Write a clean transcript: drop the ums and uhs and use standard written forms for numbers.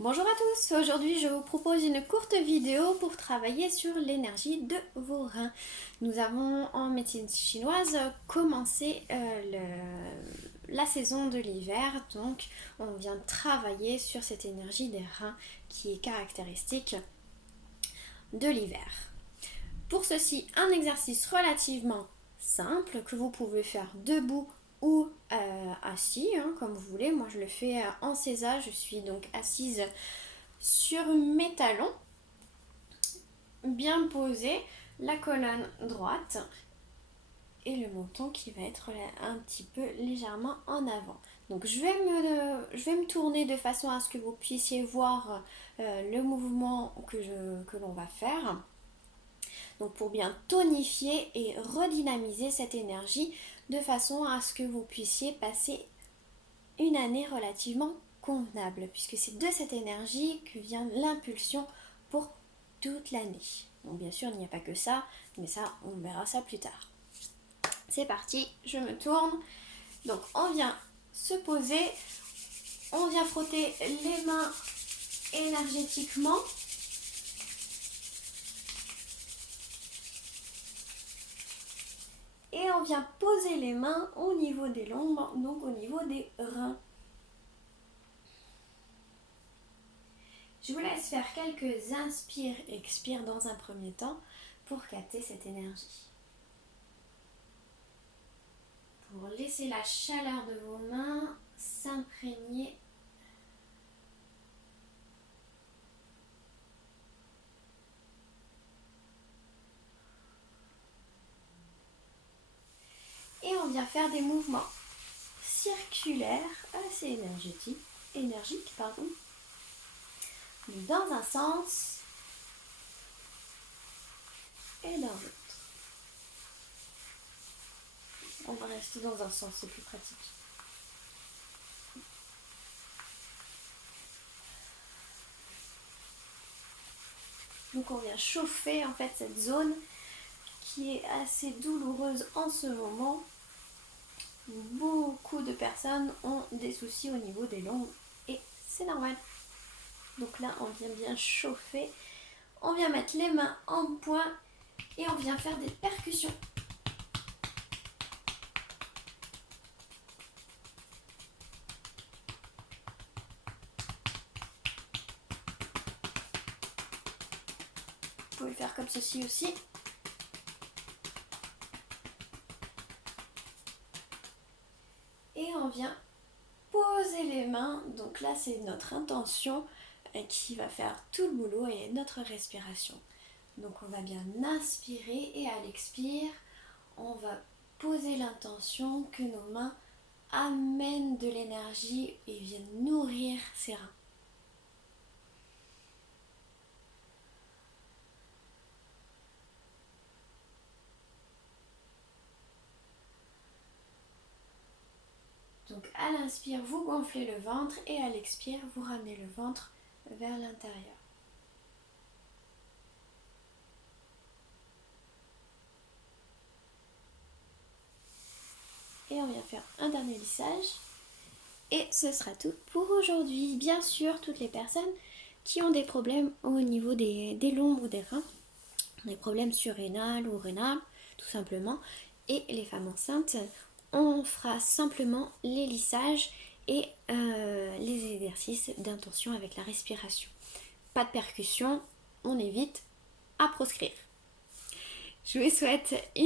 Bonjour à tous, aujourd'hui je vous propose une courte vidéo pour travailler sur l'énergie de vos reins. Nous avons en médecine chinoise commencé la saison de l'hiver, donc on vient travailler sur cette énergie des reins qui est caractéristique de l'hiver. Pour ceci, un exercice relativement simple que vous pouvez faire debout ou assis, comme vous voulez. Moi je le fais en César, je suis donc assise sur mes talons, bien posé, la colonne droite et le menton qui va être un petit peu légèrement en avant. Donc je vais me tourner de façon à ce que vous puissiez voir le mouvement que l'on va faire. Donc pour bien tonifier et redynamiser cette énergie de façon à ce que vous puissiez passer une année relativement convenable, puisque c'est de cette énergie que vient l'impulsion pour toute l'année. Donc bien sûr il n'y a pas que ça, mais ça on verra ça plus tard. C'est parti, je me tourne. Donc on vient se poser, on vient frotter les mains énergétiquement. Et on vient poser les mains au niveau des lombes, donc au niveau des reins. Je vous laisse faire quelques inspire-expire dans un premier temps pour capter cette énergie. Pour laisser la chaleur de vos mains s'imprégner . Et on vient faire des mouvements circulaires assez énergiques, dans un sens et dans l'autre. On va rester dans un sens, c'est plus pratique. Donc on vient chauffer en fait cette zone qui est assez douloureuse en ce moment. Beaucoup de personnes ont des soucis au niveau des lombes et c'est normal. Donc là on vient bien chauffer, on vient mettre les mains en point et on vient faire des percussions. Vous pouvez faire comme ceci aussi. Et on vient poser les mains, donc là c'est notre intention qui va faire tout le boulot et notre respiration. Donc on va bien inspirer et à l'expire, on va poser l'intention que nos mains amènent de l'énergie et viennent nourrir ces reins. Donc à l'inspire, vous gonflez le ventre et à l'expire, vous ramenez le ventre vers l'intérieur. Et on vient faire un dernier lissage. Et ce sera tout pour aujourd'hui. Bien sûr, toutes les personnes qui ont des problèmes au niveau des lombes ou des reins, des problèmes surrénales ou rénales, tout simplement, et les femmes enceintes, on fera simplement les lissages et les exercices d'intention avec la respiration. Pas de percussion, on évite à proscrire. Je vous souhaite une